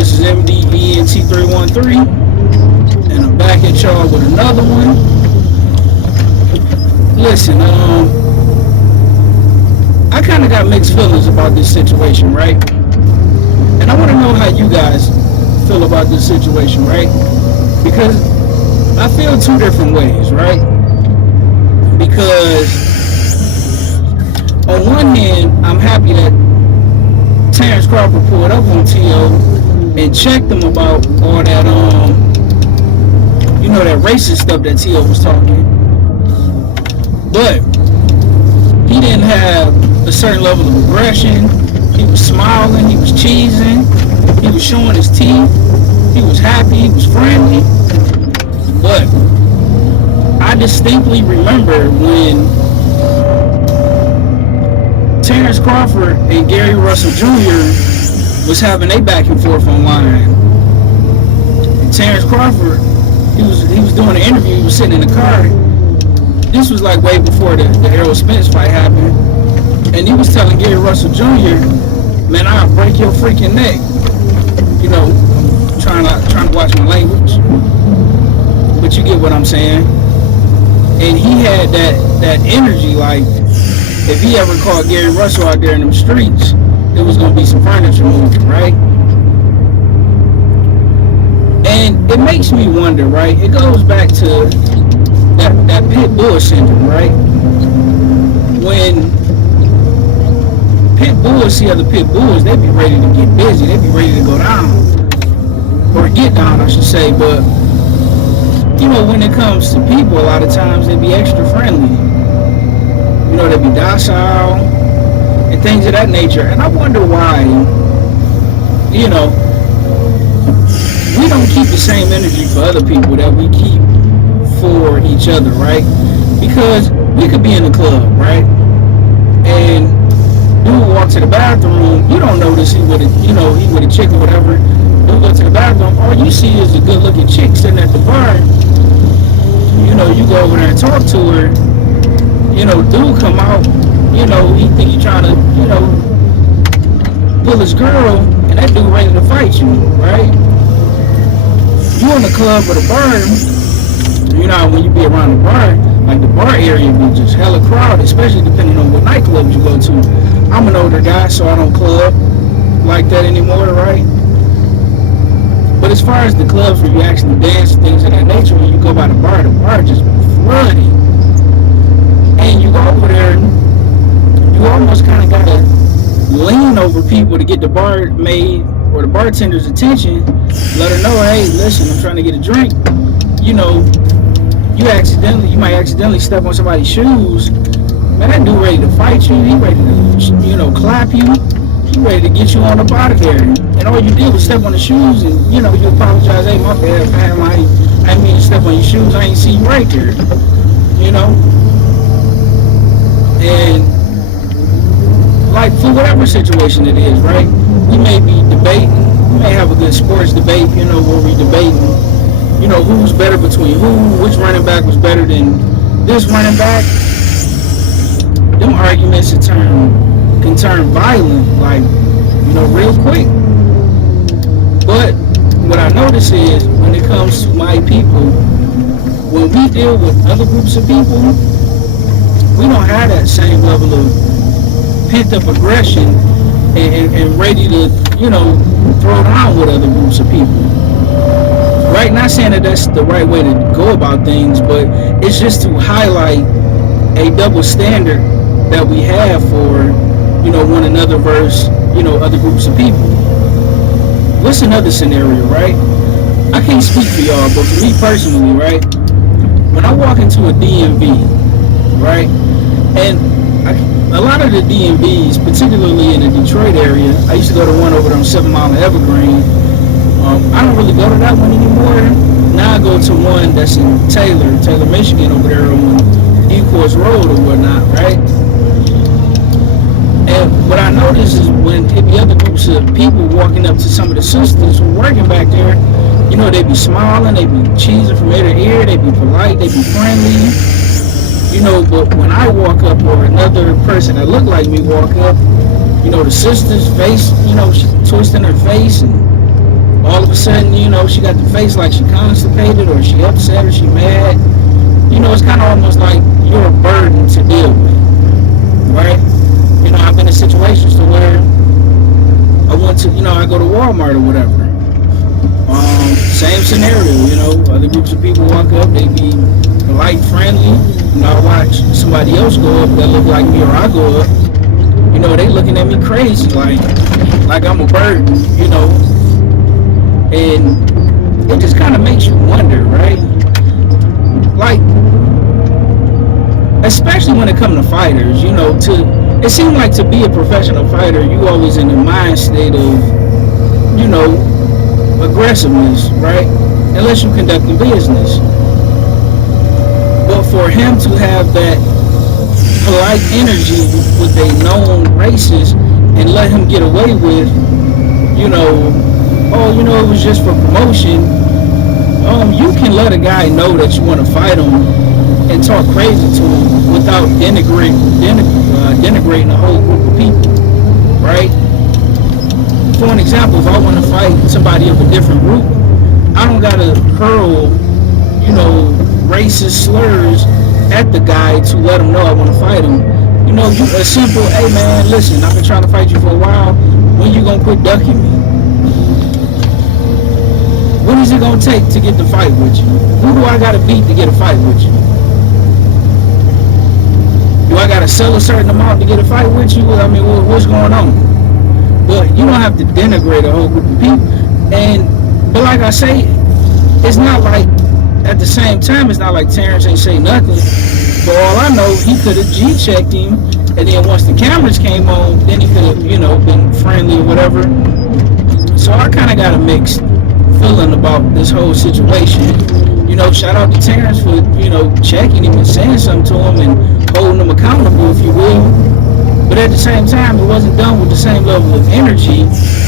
This is MDENT313, and I'm back at y'all with another one. Listen, I kind of got mixed feelings about this situation, right? And I want to know how you guys feel about this situation, right? Because I feel two different ways, right? Because on one hand, I'm happy that Terence Crawford pulled up on T.O. and checked him about all that, that racist stuff that T.O. was talking. But he didn't have a certain level of aggression. He was smiling, he was cheesing, he was showing his teeth, he was happy, he was friendly. But I distinctly remember when Terence Crawford and Gary Russell Jr. was having a back and forth online. And Terence Crawford, he was doing an interview, he was sitting in the car. This was like way before the Errol Spence fight happened. And he was telling Gary Russell Jr., man, I'll break your freaking neck. Trying to watch my language. But you get what I'm saying. And he had that energy, like, if he ever caught Gary Russell out there in them streets, it was going to be some furniture moving, right? And it makes me wonder, right? It goes back to that pit bull syndrome, right? When pit bulls see other pit bulls, they be ready to get busy. They be ready to go down. Or get down, I should say. But, when it comes to people, a lot of times they be extra friendly. They be docile and things of that nature. And I wonder why, we don't keep the same energy for other people that we keep for each other, right? Because we could be in the club, right? And dude walk to the bathroom, you don't notice he with a chick or whatever. Dude go to the bathroom, all you see is a good looking chick sitting at the bar. You go over there and talk to her. Dude come out, he think he trying to, pull his girl, and that dude ready to fight you, right? You in the club or the bar, when you be around the bar, like the bar area be just hella crowded, especially depending on what nightclubs you go to. I'm an older guy, so I don't club like that anymore, right? But as far as the clubs where you actually dance, things of that nature, when you go by the bar just flooded. And you go over there, you almost kind of got to lean over people to get the barmaid or the bartender's attention. Let her know, hey, listen, I'm trying to get a drink. You might accidentally step on somebody's shoes. Man, that dude ready to fight you. He ready to, clap you. He ready to get you on up out of there. And all you did was step on the shoes and, you apologize. Hey, my bad, man. I didn't mean to step on your shoes. I ain't see you right there. And, like, for whatever situation it is, right? We may be debating. We may have a good sports debate, where we debating, who's better between who, which running back was better than this running back. Them arguments can turn violent, like, real quick. But what I notice is when it comes to my people, when we deal with other groups of people, we don't have that same level of pent-up aggression and ready to, throw down with other groups of people. Right? Not saying that that's the right way to go about things, but it's just to highlight a double standard that we have for, one another versus, other groups of people. What's another scenario, right? I can't speak for y'all, but for me personally, right? When I walk into a DMV, right? And a lot of the DMVs, particularly in the Detroit area, I used to go to one over there on 7 Mile and Evergreen. I don't really go to that one anymore. Now I go to one that's in Taylor, Michigan, over there on Ecorse Road or whatnot, right? And what I notice is when it be other groups of people walking up to some of the sisters who are working back there, they be smiling, they be cheesing from ear to ear, they be polite, they be friendly, but when I walk up or another person that look like me walk up, the sister's face, she twisting her face and all of a sudden, she got the face like she constipated or she upset or she mad. It's kind of almost like you're a burden to deal with, right? I've been in situations to where I went to, I go to Walmart or whatever. Same scenario, other groups of people walk up, they be polite, friendly. I watch somebody else go up that look like me, or I go up, they looking at me crazy, like I'm a burden, and it just kind of makes you wonder, right? Like, especially when it comes to fighters, it seems like to be a professional fighter, you always in the mind state of, aggressiveness, right? Unless you're conducting business. But for him to have that polite energy with a known racist and let him get away with, it was just for promotion. You can let a guy know that you want to fight him and talk crazy to him without denigrating a whole group of people, right? For an example, if I want to fight somebody of a different group, I don't gotta hurl, racist slurs at the guy to let him know I want to fight him. A simple, hey man, listen, I've been trying to fight you for a while. When you gonna quit ducking me? What is it gonna take to get the fight with you? Who do I gotta beat to get a fight with you? Do I gotta sell a certain amount to get a fight with you? I mean, what's going on? But you don't have to denigrate a whole group of people. But like I say, it's not like, at the same time, it's not like Terence ain't say nothing. For all I know, he could have G-checked him, and then once the cameras came on, then he could have, been friendly or whatever. So I kind of got a mixed feeling about this whole situation. Shout out to Terence for, checking him and saying something to him and holding him accountable, if you will. But at the same time, it wasn't done with the same level of energy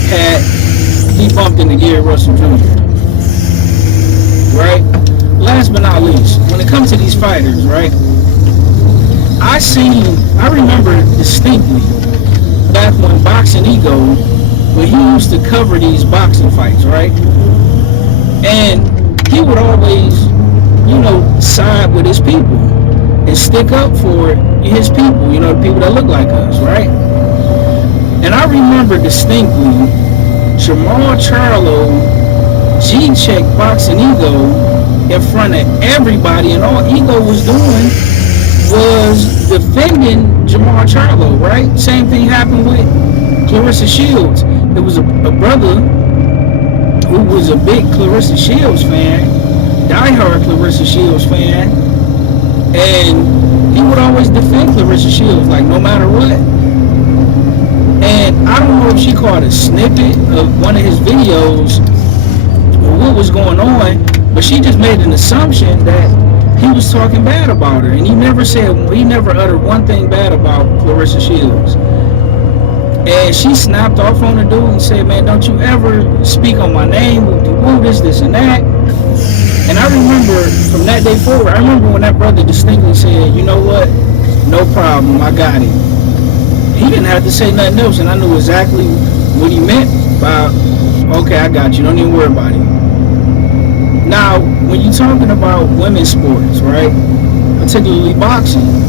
had he bumped into Gary Russell Jr. Right? Last but not least, when it comes to these fighters, right? I remember distinctly back when Boxing Ego, when he used to cover these boxing fights, right? And he would always, side with his people and stick up for his people, the people that look like us, right? And I remember distinctly Jamal Charlo G-checked Boxing Ego in front of everybody, and all Ego was doing was defending Jamal Charlo, right? Same thing happened with Clarissa Shields. There was a brother who was a big Clarissa Shields fan, diehard Clarissa Shields fan, and he would always defend Clarissa Shields, like no matter what. And I don't know if she caught a snippet of one of his videos or what was going on, but she just made an assumption that he was talking bad about her, and he never uttered one thing bad about Clarissa Shields. And she snapped off on the dude and said, man, don't you ever speak on my name, woo, this and that. And I remember from that day forward, I remember when that brother distinctly said, you know what, no problem, I got it. He didn't have to say nothing else, and I knew exactly what he meant by, okay, I got you, don't even worry about it. Now, when you're talking about women's sports, right, particularly boxing,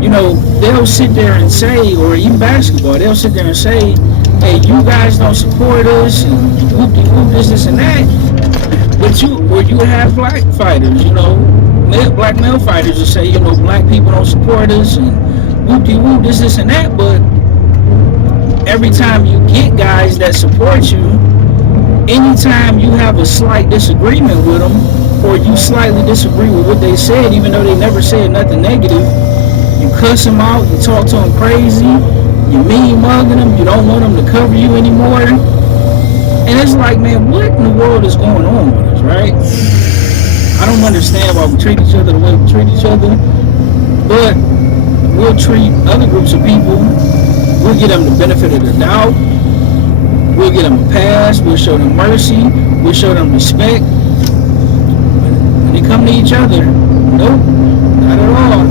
they'll sit there and say, or even basketball, they'll sit there and say, hey, you guys don't support us, and whoop-de-whoop, this and that. But you have black fighters, black male fighters will say, black people don't support us, and whoop-de-whoop, this and that. But every time you get guys that support you, anytime you have a slight disagreement with them, or you slightly disagree with what they said, even though they never said nothing negative, you cuss them out, you talk to them crazy, you mean mugging them, you don't want them to cover you anymore. And it's like, man, what in the world is going on with us, right? I don't understand why we treat each other the way we treat each other, but we'll treat other groups of people, we'll give them the benefit of the doubt, we'll give them a pass, we'll show them mercy, we'll show them respect. When they come to each other, nope, not at all.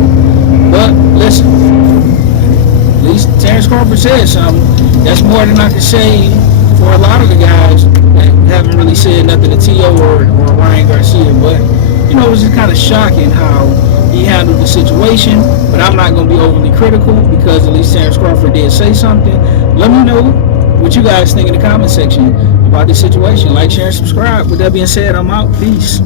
But listen, at least Terence Crawford said something. That's more than I can say for a lot of the guys that haven't really said nothing to T.O. or Ryan Garcia, but you know, it was just kind of shocking how he handled the situation. But I'm not going to be overly critical because at least Terence Crawford did say something. Let me know what you guys think in the comment section about this situation. Like, share, and subscribe. With that being said, I'm out. Peace.